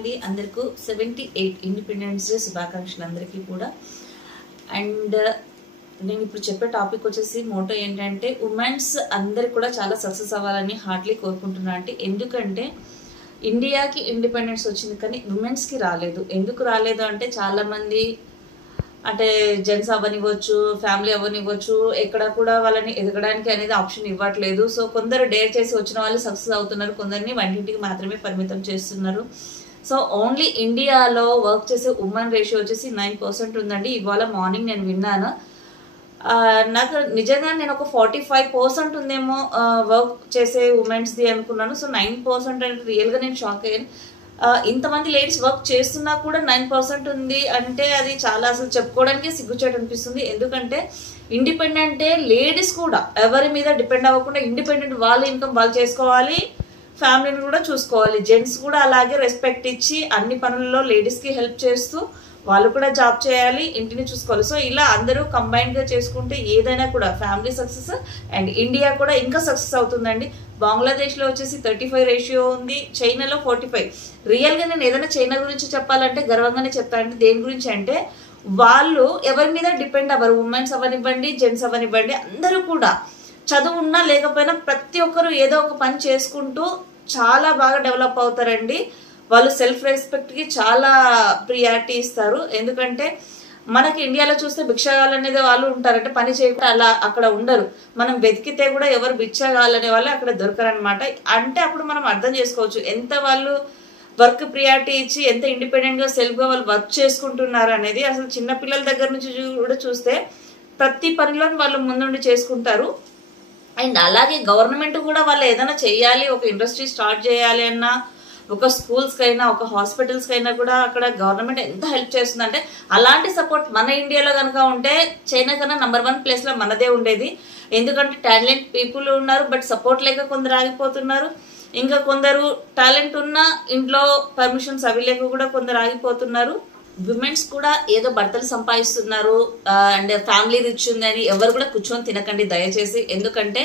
అండి అందరికీ 78 independence day శుభాకాంక్షలు అందరికీ కూడా. అండ్ నేను ఇప్పుడు చెప్పే టాపిక్ వచ్చేసి మోటో ఏంటంటే ఉమెన్స్ అందరికి కూడా చాలా సక్సెస్ అవ్వాలని హార్ట్లీ కోరుకుంటున్నా. అంటే ఎందుకంటే ఇండియాకి ఇండిపెండెన్స్ వచ్చింది కానీ ఉమెన్స్కి రాలేదు. ఎందుకు రాలేదు అంటే చాలా మంది అంటే జెంట్స్ అవ్వనివ్వచ్చు, ఫ్యామిలీ అవ్వనివ్వచ్చు, ఎక్కడ కూడా వాళ్ళని ఎదగడానికి అనేది ఆప్షన్ ఇవ్వట్లేదు. సో కొందరు డేర్ చేసి వచ్చిన వాళ్ళు సక్సెస్ అవుతున్నారు, కొందరిని వంటింటికి మాత్రమే పరిమితం చేస్తున్నారు. సో ఓన్లీ ఇండియాలో వర్క్ చేసే ఉమెన్ రేషియో వచ్చేసి 9% ఉందండి. ఇవాళ మార్నింగ్ నేను విన్నాను. నాకు నిజంగా నేను ఒక 45% ఉందేమో వర్క్ చేసే ఉమెన్స్ది అనుకున్నాను. సో 9% అంటే రియల్గా నేను షాక్ అయ్యాను. ఇంతమంది లేడీస్ వర్క్ చేస్తున్నా కూడా 9% ఉంది అంటే అది చాలా అసలు చెప్పుకోవడానికి సిగ్గుచేటు అనిపిస్తుంది. ఎందుకంటే ఇండిపెండెంటే లేడీస్ కూడా ఎవరి మీద డిపెండ్ అవ్వకుండా ఇండిపెండెంట్ వాళ్ళ ఇన్కమ్ వాళ్ళు చేసుకోవాలి, ఫ్యామిలీని కూడా చూసుకోవాలి. జెంట్స్ కూడా అలాగే రెస్పెక్ట్ ఇచ్చి అన్ని పనుల్లో లేడీస్కి హెల్ప్ చేస్తూ వాళ్ళు కూడా జాబ్ చేయాలి, ఇంటిని చూసుకోవాలి. సో ఇలా అందరూ కంబైన్డ్గా చేసుకుంటే ఏదైనా కూడా ఫ్యామిలీ సక్సెస్ అండ్ ఇండియా కూడా ఇంకా సక్సెస్ అవుతుందండి. బంగ్లాదేశ్లో వచ్చేసి 35 రేషియో ఉంది, చైనాలో 45. రియల్గా నేను ఏదైనా చైనా గురించి చెప్పాలంటే గర్వంగానే చెప్తాను. దేని గురించి అంటే వాళ్ళు ఎవరి మీద డిపెండ్ అవ్వరు. ఉమెన్స్ అవ్వనివ్వండి, జెంట్స్ అవ్వనివ్వండి, అందరూ కూడా చదువు ఉన్నా లేకపోయినా ప్రతి ఒక్కరు ఏదో ఒక పని చేసుకుంటూ చాలా బాగా డెవలప్ అవుతారండి. వాళ్ళు సెల్ఫ్ రెస్పెక్ట్కి చాలా ప్రియారిటీ ఇస్తారు. ఎందుకంటే మనకి ఇండియాలో చూస్తే భిక్షగాళ్ళు అనేది వాళ్ళు ఉంటారంటే పని చేయకుండా అలా అక్కడ ఉండరు. మనం వెతికితే కూడా ఎవరు భిక్షగాళ్ళు అనే వాళ్ళు అక్కడ దొరకరనమాట. అంటే అప్పుడు మనం అర్థం చేసుకోవచ్చు ఎంత వాళ్ళు వర్క్ ప్రియారిటీ ఇచ్చి ఎంత ఇండిపెండెంట్గా సెల్ఫ్గా వాళ్ళు వర్క్ చేసుకుంటున్నారు అనేది. అసలు చిన్నపిల్లల దగ్గర నుంచి కూడా చూస్తే ప్రతి పనిలో వాళ్ళు ముందుండి చేసుకుంటారు. అండ్ అలాగే గవర్నమెంట్ కూడా వాళ్ళు ఏదైనా చేయాలి, ఒక ఇండస్ట్రీ స్టార్ట్ చేయాలి అన్నా, ఒక స్కూల్స్కి అయినా ఒక హాస్పిటల్స్కి అయినా కూడా అక్కడ గవర్నమెంట్ ఎంత హెల్ప్ చేస్తుందంటే అలాంటి సపోర్ట్ మన ఇండియాలో కనుక ఉంటే చైనా కన్నా నెంబర్ 1 ప్లేస్లో మనదే ఉండేది. ఎందుకంటే టాలెంట్ పీపుల్ ఉన్నారు, బట్ సపోర్ట్ లేక కొందరు ఆగిపోతున్నారు. ఇంకా కొందరు టాలెంట్ ఉన్న ఇంట్లో పర్మిషన్స్ అవి లేక కూడా కొందరు ఆగిపోతున్నారు. విమెన్స్ కూడా ఏదో భర్తలు సంపాదిస్తున్నారు అండ్ ఫ్యామిలీ రిచ్ ఉందని ఎవరు కూడా కూర్చొని తినకండి దయచేసి. ఎందుకంటే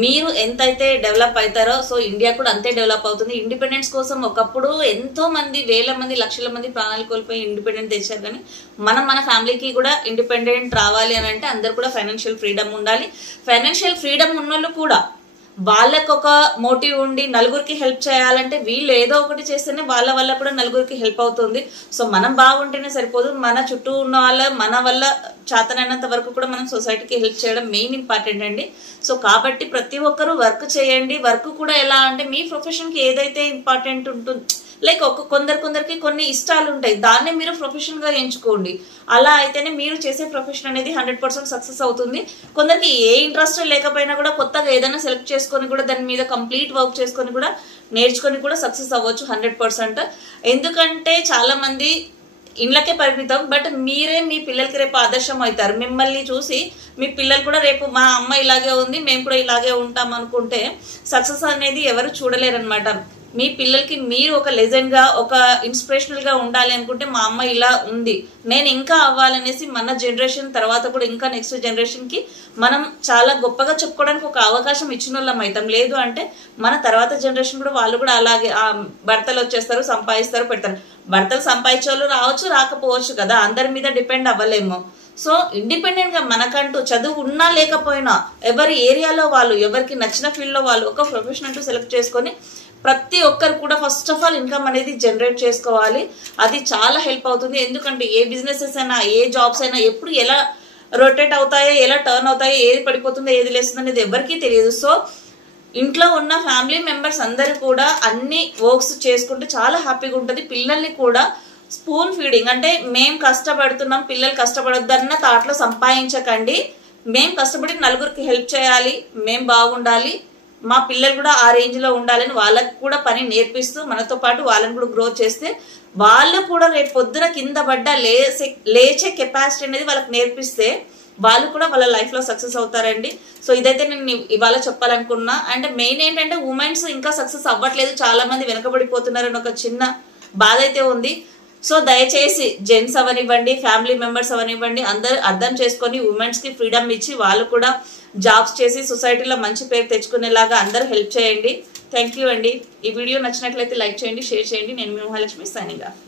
మీరు ఎంతైతే డెవలప్ అవుతారో సో ఇండియా కూడా అంతే డెవలప్ అవుతుంది. ఇండిపెండెన్స్ కోసం ఒకప్పుడు ఎంతో మంది వేల మంది లక్షల మంది ప్రాణాలు కోల్పోయి ఇండిపెండెంట్ తెచ్చారు. కానీ మన ఫ్యామిలీకి కూడా ఇండిపెండెంట్ రావాలి అని అంటే అందరు కూడా ఫైనాన్షియల్ ఫ్రీడమ్ ఉండాలి. ఫైనాన్షియల్ ఫ్రీడమ్ ఉన్నోళ్ళు కూడా వాళ్ళకు ఒక మోటివ్ ఉండి నలుగురికి హెల్ప్ చేయాలంటే వీళ్ళు ఏదో ఒకటి చేస్తేనే వాళ్ళ వల్ల కూడా నలుగురికి హెల్ప్ అవుతుంది. సో మనం బాగుంటేనే సరిపోదు, మన చుట్టూ ఉన్న వాళ్ళ మన వల్ల చేతనైనంత వరకు కూడా మనం సొసైటీకి హెల్ప్ చేయడం మెయిన్ ఇంపార్టెంట్ అండి. సో కాబట్టి ప్రతి ఒక్కరూ వర్క్ చేయండి. వర్క్ కూడా ఎలా అంటే మీ ప్రొఫెషన్కి ఏదైతే ఇంపార్టెంట్ ఉంటుంది, లైక్ కొందరికి కొన్ని ఇష్టాలు ఉంటాయి, దాన్నే మీరు ప్రొఫెషన్గా ఎంచుకోండి. అలా అయితేనే మీరు చేసే ప్రొఫెషన్ అనేది 100% సక్సెస్ అవుతుంది. కొందరికి ఏ ఇంట్రెస్ట్ లేకపోయినా కూడా కొత్తగా ఏదైనా సెలెక్ట్ చేసుకొని కూడా దాని మీద కంప్లీట్ వర్క్ చేసుకొని కూడా నేర్చుకొని కూడా సక్సెస్ అవ్వచ్చు 100%. ఎందుకంటే చాలా మంది ఇండ్లకే పరిమితం, బట్ మీరే మీ పిల్లలకి రేపు ఆదర్శం అవుతారు. మిమ్మల్ని చూసి మీ పిల్లలు కూడా రేపు మా అమ్మ ఇలాగే ఉంది మేము కూడా ఇలాగే ఉంటాం అనుకుంటే సక్సెస్ అనేది ఎవరు చూడలేరనమాట. మీ పిల్లలకి మీరు ఒక లెజెండ్గా ఒక ఇన్స్పిరేషనల్గా ఉండాలి అనుకుంటే మా అమ్మ ఇలా ఉంది నేను ఇంకా అవ్వాలనేసి మన జనరేషన్ తర్వాత కూడా ఇంకా నెక్స్ట్ జనరేషన్కి మనం చాలా గొప్పగా చెప్పుకోవడానికి ఒక అవకాశం ఇచ్చిన వాళ్ళం అవుతాం. లేదు అంటే మన తర్వాత జనరేషన్ కూడా వాళ్ళు కూడా అలాగే భర్తలు వచ్చేస్తారు, సంపాదిస్తారు, పెడతారు. భర్తలు సంపాదించే వాళ్ళు రావచ్చు రాకపోవచ్చు కదా, అందరి మీద డిపెండ్ అవ్వలేము. సో ఇండిపెండెంట్ గా మనకంటూ చదువు ఉన్నా లేకపోయినా ఎవరి ఏరియాలో వాళ్ళు ఎవరికి నచ్చిన ఫీల్డ్ లో వాళ్ళు ఒక ప్రొఫెషన్ అంటూ సెలెక్ట్ చేసుకొని ప్రతి ఒక్కరు కూడా ఫస్ట్ ఆఫ్ ఆల్ ఇన్కమ్ అనేది జనరేట్ చేసుకోవాలి. అది చాలా హెల్ప్ అవుతుంది. ఎందుకంటే ఏ బిజినెసెస్ అయినా ఏ జాబ్స్ అయినా ఎప్పుడు ఎలా రొటేట్ అవుతాయో ఎలా టర్న్ అవుతాయో ఏది పడిపోతుందో ఏది లేస్తుందో అనేది ఎవరికీ తెలియదు. సో ఇంట్లో ఉన్న ఫ్యామిలీ మెంబర్స్ అందరూ కూడా అన్ని వర్క్స్ చేసుకుంటే చాలా హ్యాపీగా ఉంటుంది. పిల్లల్ని కూడా స్పూన్ ఫీడింగ్ అంటే మేము కష్టపడుతున్నాం పిల్లలు కష్టపడొద్దన్న థాట్లో సంపాదించకండి. మేము కష్టపడి నలుగురికి హెల్ప్ చేయాలి, మేము బాగుండాలి, మా పిల్లలు కూడా ఆ రేంజ్లో ఉండాలని వాళ్ళకి కూడా పని నేర్పిస్తూ మనతో పాటు వాళ్ళని కూడా గ్రో చేస్తే వాళ్ళు కూడా రేపు పొద్దున కింద పడ్డ లేచే కెపాసిటీ అనేది వాళ్ళకి నేర్పిస్తే వాళ్ళు కూడా వాళ్ళ లైఫ్లో సక్సెస్ అవుతారండి. సో ఇదైతే నేను ఇవాళ చెప్పాలనుకున్నా. అండ్ మెయిన్ ఏంటంటే ఉమెన్స్ ఇంకా సక్సెస్ అవ్వట్లేదు, చాలా మంది వెనకబడిపోతున్నారని ఒక చిన్న బాధ అయితే ఉంది. సో దయచేసి జెంట్స్ అవనివ్వండి, ఫ్యామిలీ మెంబర్స్ అవనివ్వండి, అందరు అర్థం చేసుకొని ఉమెన్స్ కి ఫ్రీడమ్ ఇచ్చి వాళ్ళు కూడా జాబ్స్ చేసి సొసైటీలో మంచి పేరు తెచ్చుకునేలాగా అందరూ హెల్ప్ చేయండి. థ్యాంక్ యూ అండి. ఈ వీడియో నచ్చినట్లయితే లైక్ చేయండి, షేర్ చేయండి. నేను మీ మహాలక్ష్మి, సైనింగ్ ఆఫ్.